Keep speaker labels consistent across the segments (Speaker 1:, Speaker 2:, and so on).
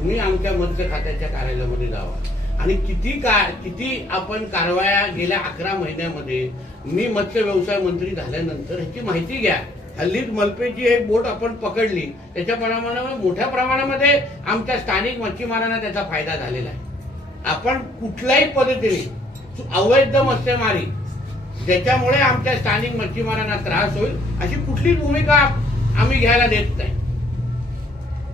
Speaker 1: तुम्ही आमच्या मत्स्य खात्याच्या कार्यालयामध्ये जावा. आणि किती का किती आपण कारवाया गेल्या अकरा महिन्यामध्ये मी मत्स्य व्यवसाय मंत्री झाल्यानंतर ह्याची माहिती घ्या. हल्लीच मलपेची एक बोट आपण पकडली. त्याच्या प्रमाणामध्ये मोठ्या प्रमाणामध्ये आमच्या स्थानिक मच्छीमारांना त्याचा फायदा झालेला आहे. आपण कुठल्याही पद्धतीने अवैध मत्स्यमारी ज्याच्यामुळे आमच्या स्थानिक मच्छीमारांना त्रास होईल अशी कुठलीच भूमिका आम्ही घ्यायला देत नाही.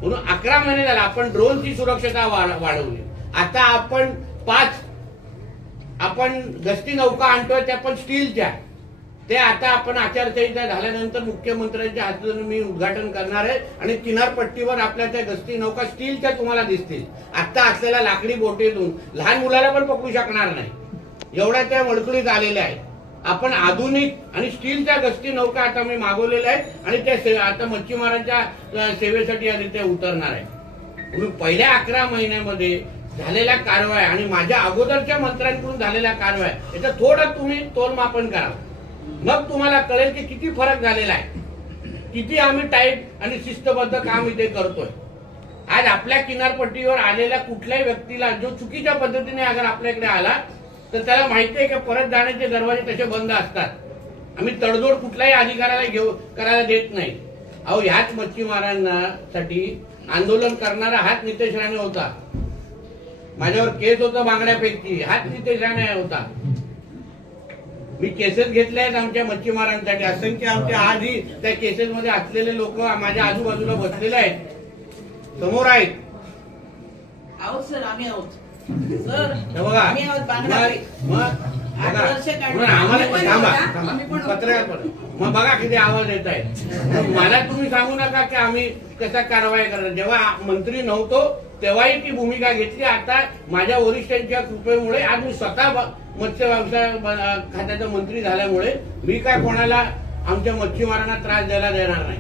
Speaker 1: म्हणून अकरा महिने झाले आपण ड्रोनची सुरक्षता वाढवली. आता आपण पाच आपण गस्ती नौका आणतोय त्या पण स्टीलच्या ते आता आपण आचारसंहिता झाल्यानंतर मुख्यमंत्र्यांच्या हातून मी उद्घाटन करणार आहे आणि किनारपट्टीवर आपल्या त्या गस्ती नौका स्टीलच्या तुम्हाला दिसतील. आता असलेल्या लाकडी बोटीतून लहान मुलाला पण पकडू शकणार नाही. एवढ्या त्या वळकुळीत आलेल्या आहेत. आपण आधुनिक आणि स्टीलच्या गस्ती नौका आता मी मागवलेल्या आहेत आणि त्या आता मच्छीमारांच्या सेवेसाठी आणि ते उतरणार आहे म्हणून पहिल्या अकरा महिन्यामध्ये झालेल्या कारवाया आणि माझ्या अगोदरच्या मंत्र्यांकडून झालेल्या कारवाया याचं थोडं तुम्ही तोलमापन करा. मग तुम्हाला कळेल की किती फरक झालेला आहे. किती आम्ही टाईट आणि शिस्तबद्ध काम इथे करतोय. आज आपल्या किनारपट्टीवर आलेल्या कुठल्याही व्यक्तीला जो चुकीच्या पद्धतीने अगर आपल्याकडे आला तर त्याला माहिती आहे की परत जाण्याचे दरवाजे तसे बंद असतात. आम्ही तडजोड कुठल्याही अधिकाऱ्याला घेऊ करायला देत नाही. अहो ह्याच मच्छीमारांना साठी आंदोलन करणारा हाच नितेश राणे होता. माझ्यावर केस होता बांगड्यापैकी हाच नितेश राणे होता. मी केसेस घेतल्या आहेत आमच्या मच्छीमारांसाठी. असंख्य आमच्या आजही त्या केसेस मध्ये असलेले लोक माझ्या आजूबाजूला बसलेले आहेत. समोर आहेत.
Speaker 2: आहोत सर. आम्ही आहोत. सर आम्ही आहोत बांगडा
Speaker 1: मग- बघा. किती आवाज येत आहे मला तुम्ही सांगू नका की आम्ही कसा कारवाई करणार. जेव्हा मंत्री नव्हतो तेव्हाही ती भूमिका घेतली. आता माझ्या वरिष्ठांच्या कृपेमुळे आज मी स्वतः मत्स्य व्यवसाय खात्याचा मंत्री झाल्यामुळे मी काय कोणाला आमच्या मच्छीमारांना त्रास द्यायला देणार नाही.